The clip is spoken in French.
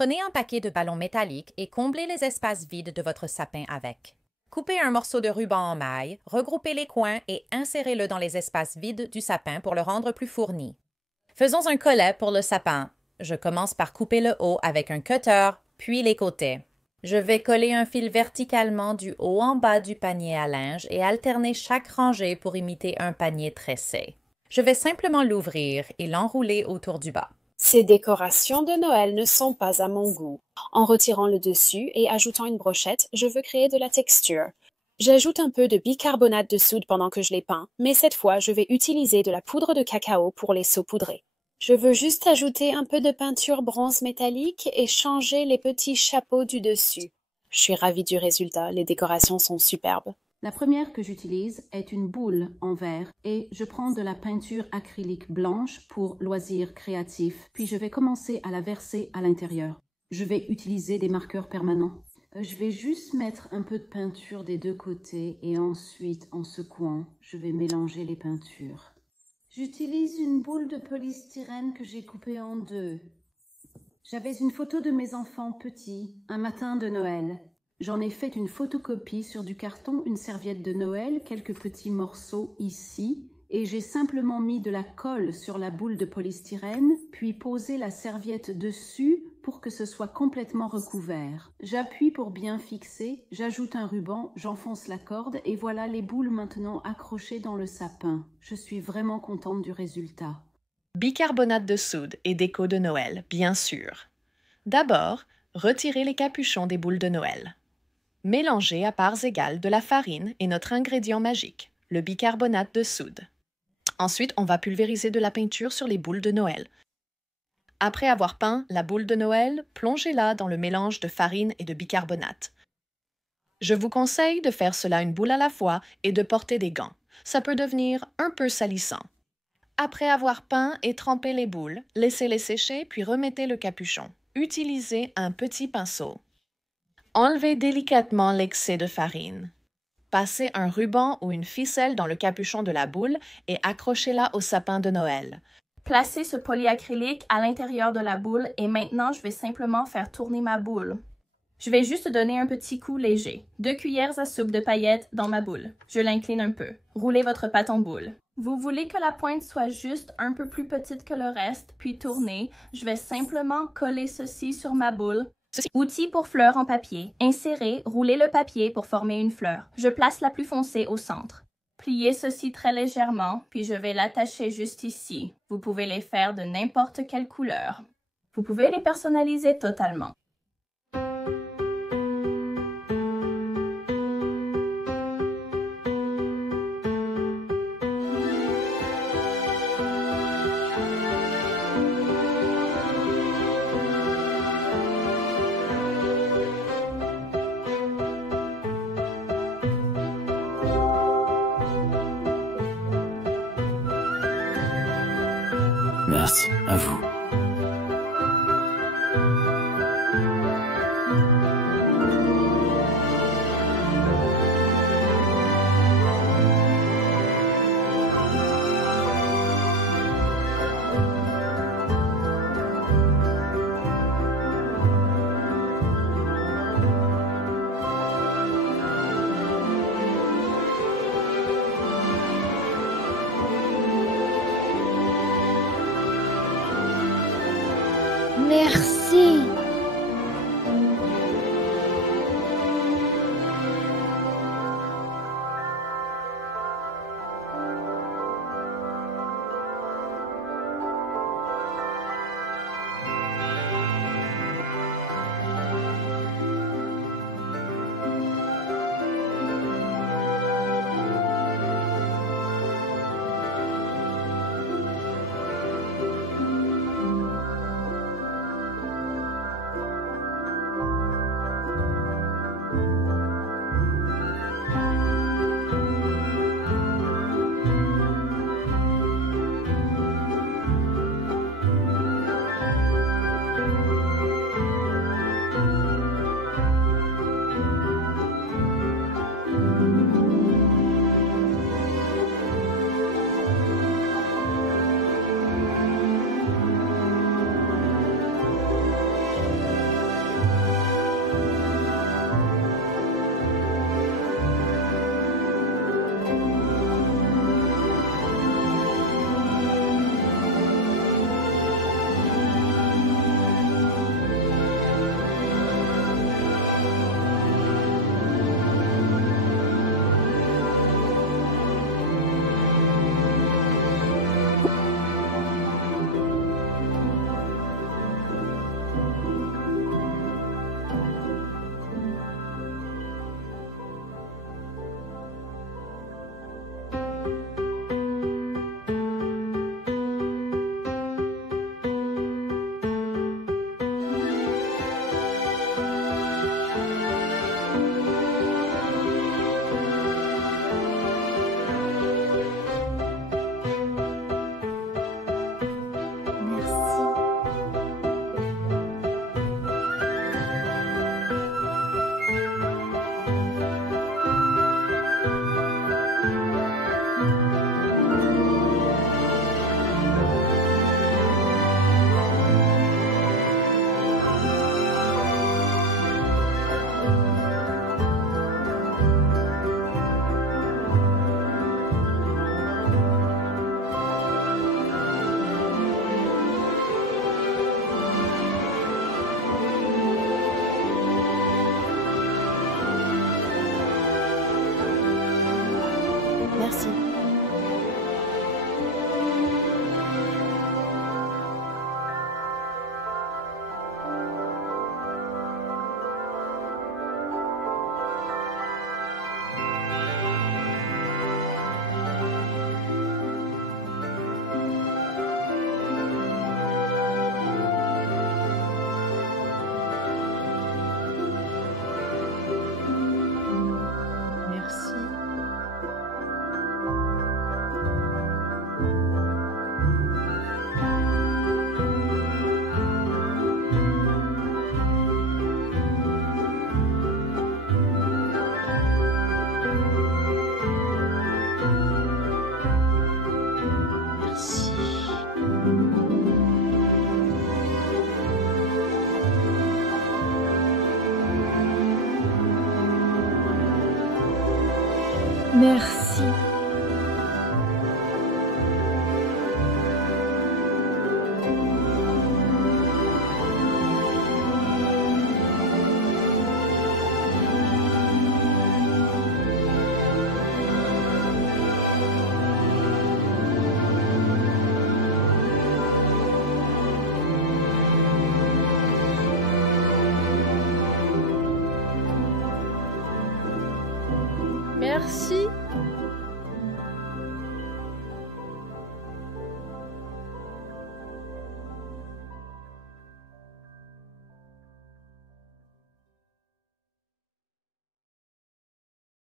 Prenez un paquet de ballons métalliques et comblez les espaces vides de votre sapin avec. Coupez un morceau de ruban en mailles, regroupez les coins et insérez-le dans les espaces vides du sapin pour le rendre plus fourni. Faisons un collet pour le sapin. Je commence par couper le haut avec un cutter, puis les côtés. Je vais coller un fil verticalement du haut en bas du panier à linge et alterner chaque rangée pour imiter un panier tressé. Je vais simplement l'ouvrir et l'enrouler autour du bas. Ces décorations de Noël ne sont pas à mon goût. En retirant le dessus et ajoutant une brochette, je veux créer de la texture. J'ajoute un peu de bicarbonate de soude pendant que je les peins, mais cette fois, je vais utiliser de la poudre de cacao pour les saupoudrer. Je veux juste ajouter un peu de peinture bronze métallique et changer les petits chapeaux du dessus. Je suis ravie du résultat, les décorations sont superbes. La première que j'utilise est une boule en verre et je prends de la peinture acrylique blanche pour loisirs créatifs, puis je vais commencer à la verser à l'intérieur. Je vais utiliser des marqueurs permanents. Je vais juste mettre un peu de peinture des deux côtés et ensuite, en secouant, je vais mélanger les peintures. J'utilise une boule de polystyrène que j'ai coupée en deux. J'avais une photo de mes enfants petits, un matin de Noël. J'en ai fait une photocopie sur du carton, une serviette de Noël, quelques petits morceaux ici, et j'ai simplement mis de la colle sur la boule de polystyrène, puis posé la serviette dessus pour que ce soit complètement recouvert. J'appuie pour bien fixer, j'ajoute un ruban, j'enfonce la corde, et voilà les boules maintenant accrochées dans le sapin. Je suis vraiment contente du résultat. Bicarbonate de soude et déco de Noël, bien sûr. D'abord, retirez les capuchons des boules de Noël. Mélangez à parts égales de la farine et notre ingrédient magique, le bicarbonate de soude. Ensuite, on va pulvériser de la peinture sur les boules de Noël. Après avoir peint la boule de Noël, plongez-la dans le mélange de farine et de bicarbonate. Je vous conseille de faire cela une boule à la fois et de porter des gants. Ça peut devenir un peu salissant. Après avoir peint et trempé les boules, laissez-les sécher puis remettez le capuchon. Utilisez un petit pinceau. Enlevez délicatement l'excès de farine. Passez un ruban ou une ficelle dans le capuchon de la boule et accrochez-la au sapin de Noël. Placez ce polyacrylique à l'intérieur de la boule et maintenant, je vais simplement faire tourner ma boule. Je vais juste donner un petit coup léger. 2 cuillères à soupe de paillettes dans ma boule. Je l'incline un peu. Roulez votre pâte en boule. Vous voulez que la pointe soit juste un peu plus petite que le reste, puis tournez. Je vais simplement coller ceci sur ma boule. Outil pour fleurs en papier. Insérez, roulez le papier pour former une fleur. Je place la plus foncée au centre. Pliez ceci très légèrement, puis je vais l'attacher juste ici. Vous pouvez les faire de n'importe quelle couleur. Vous pouvez les personnaliser totalement. Merci à vous. Merci. Merci.